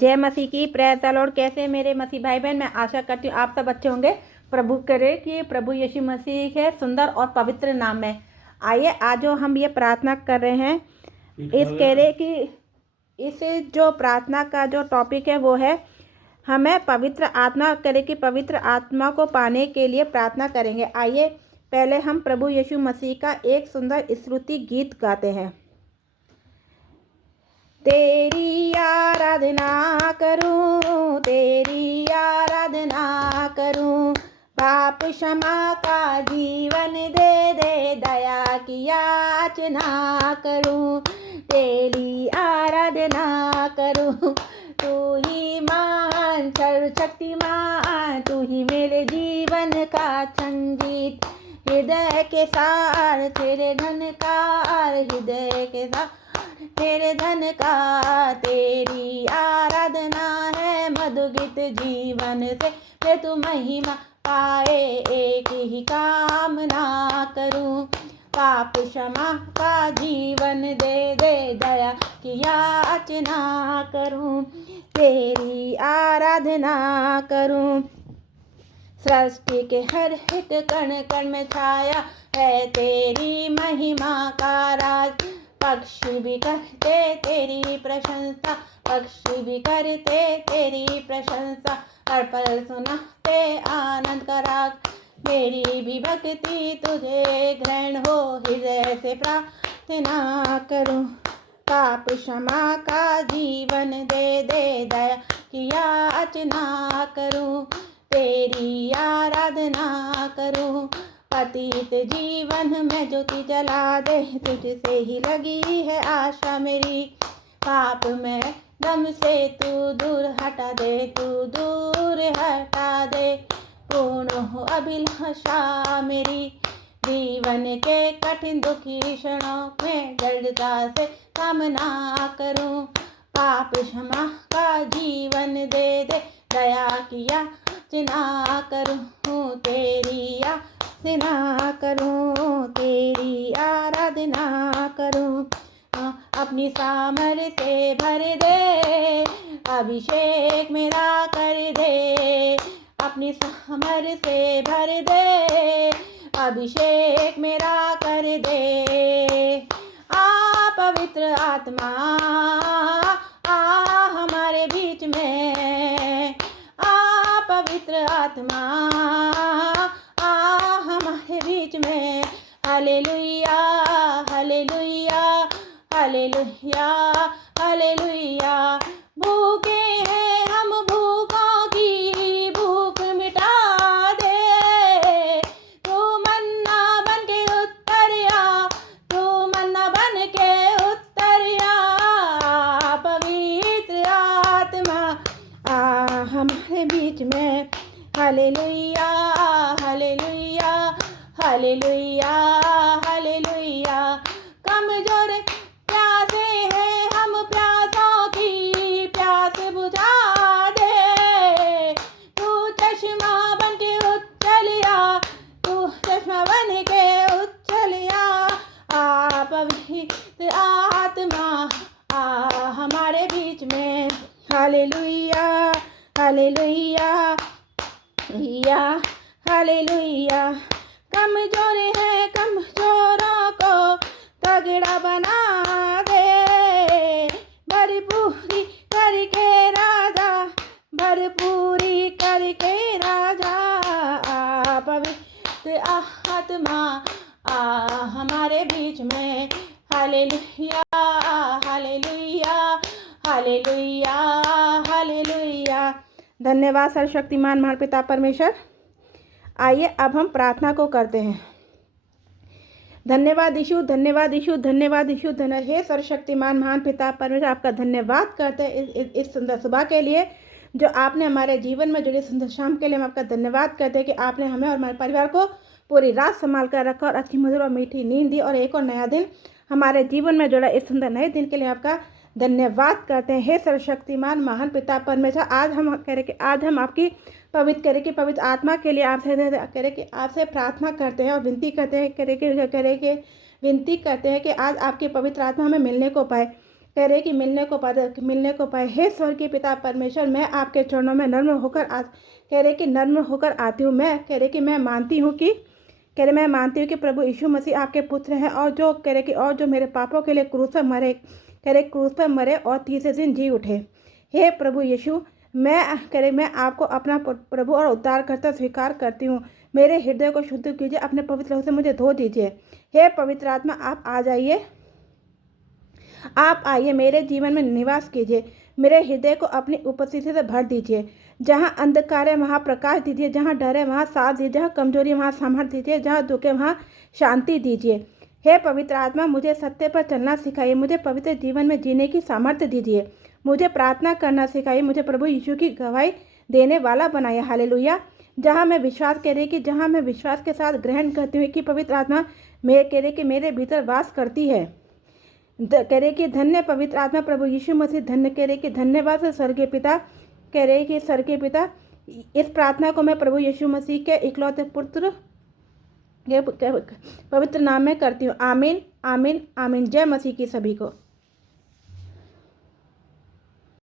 जय मसीह की, praise the Lord. कैसे मेरे मसीह भाई बहन, मैं आशा करती हूँ आप सब अच्छे होंगे। प्रभु करे कि प्रभु यीशु मसीह के सुंदर और पवित्र नाम में आइए आज जो हम ये प्रार्थना कर रहे हैं, इस कह रहे कि इस जो प्रार्थना का जो टॉपिक है वो है हमें पवित्र आत्मा करे कि पवित्र आत्मा को पाने के लिए प्रार्थना करेंगे। आइए पहले हम प्रभु यीशु मसीह का एक सुंदर स्तुति गीत गाते हैं। तेरी आराधना करूं, तेरी आराधना करूं, पाप क्षमा का जीवन दे दे, दया की याचना करूं, तेरी आराधना करूं। तू ही महान सर्वशक्तिमान, तू ही मेरे जीवन का संगीत, हृदय के सार तेरे धनकार, हृदय के सार तेरे धन का। तेरी आराधना है मधुगीत जीवन से, मैं तू महिमा पाए एक ही कामना करूं, पाप क्षमा का जीवन दे दे, दया की याचना करूं, तेरी आराधना करूं। सृष्टि के हर एक कण कण में छाया है तेरी महिमा का राज, पक्षी भी करते तेरी प्रशंसा, पक्षी भी करते तेरी प्रशंसा, हर पल सुनाते आनंद का राग, मेरी भी भक्ति तुझे ग्रहण हो, हृदय से प्रार्थना करूं, पाप क्षमा का जीवन दे दे, दया की याचना करूं, तेरी आराधना करूं। पतित जीवन में ज्योति जला दे, तुझसे ही लगी है आशा मेरी, पाप में गम से तू दूर हटा दे, तू दूर हटा दे, पूर्ण हो अभिलाषा मेरी, जीवन के कठिन दुखी क्षणों में दृढ़ता से कामना करूं, पाप क्षमा का जीवन दे दे, दया की याचना करूं, तेरी आराधना करूं, तेरी आराधना करूं। अपनी सामर्थ से भर दे, अभिषेक मेरा कर दे, अपनी सामर्थ से भर दे, अभिषेक मेरा कर दे। आ पवित्र आत्मा आ हमारे बीच में, आ पवित्र आत्मा आ हमारे बीच में। Hallelujah hallelujah hallelujah hallelujah. भूखे हैं हम, भूखों की भूख मिटा दे, तू मन्ना बन के उतरिया, तू मन्ना बन के उतरिया, पवित्र आत्मा आ हमारे बीच में। Hallelujah hallelujah hallelujah hallelujah. कमजोर प्यासे हैं हम, प्यासों की प्यास बुझा दे, तू चश्मा बन के उछलिया, तू चश्मा बन के उछलिया, आ पवित्र आत्मा आ हमारे बीच में। हालेलुया हालेलुया या हालेलुया। कमजोर है कमजोरों को तगड़ा बना दे, भरपूरी करके राजा, भरपूरी करके राजा, पवित्र आत्मा आ हमारे बीच में। Hallelujah hallelujah hallelujah hallelujah. धन्यवाद सर्वशक्तिमान महान पिता परमेश्वर। आइए अब हम प्रार्थना को करते हैं। धन्यवाद यीशु, धन्यवाद यीशु, धन्यवाद यीशु, हे सर्वशक्तिमान महान पिता परमेश्वर, आपका धन्यवाद करते हैं इस सुंदर सुबह के लिए जो आपने हमारे जीवन में जुड़ी, सुंदर शाम के लिए हम आपका धन्यवाद करते हैं कि आपने हमें और हमारे परिवार को पूरी रात संभाल कर रखा और अच्छी मधुर और मीठी नींद दी और एक और नया दिन हमारे जीवन में जुड़ा। इस सुंदर नए दिन के लिए आपका धन्यवाद करते हैं। हे सर्वशक्तिमान महान पिता परमेश्वर, आज हम कह रहे कि आज हम आपकी पवित्र आत्मा के लिए आपसे प्रार्थना करते हैं और विनती करते हैं, विनती करते हैं कि आज आपकी पवित्र आत्मा हमें मिलने को पाए। कह रहे कि मिलने को पाए। हे स्वर्गीय पिता परमेश्वर, मैं आपके चरणों में कह रहे कि नर्म होकर आती हूँ। मैं कह रहे कि मैं मानती हूँ कि प्रभु यीशु मसीह आपके पुत्र हैं, और जो मेरे पापों के लिए क्रूस पर मरे और तीसरे दिन जी उठे। हे प्रभु यीशु, मैं आपको अपना प्रभु और उद्धारकर्ता स्वीकार करती हूँ। मेरे हृदय को शुद्ध कीजिए, अपने पवित्र लहू से मुझे धो दीजिए। हे पवित्र आत्मा, आप आइए मेरे जीवन में निवास कीजिए। मेरे हृदय को अपनी उपस्थिति से भर दीजिए। जहाँ अंधकार है वहाँ प्रकाश दीजिए, जहाँ डर है वहाँ साथ दीजिए, जहाँ कमजोरी है वहाँ सामर्थ्य दीजिए, जहाँ दुख है वहाँ शांति दीजिए। हे पवित्र आत्मा, मुझे सत्य पर चलना सिखाइए, मुझे पवित्र जीवन में जीने की सामर्थ्य दीजिए। मुझे प्रार्थना करना सिखाइए, मुझे प्रभु यीशु की गवाही देने वाला बनाइए। हालेलुया। जहाँ मैं विश्वास के साथ ग्रहण करती हूँ कि पवित्र आत्मा मेरे भीतर वास करती है। धन्य पवित्र आत्मा प्रभु यीशु मसीह, धन्यवाद स्वर्गीय पिता। इस प्रार्थना को मैं प्रभु यीशु मसीह के इकलौते पुत्र के पवित्र नाम में करती हूँ। आमीन, आमीन, आमीन। जय मसीह की सभी को।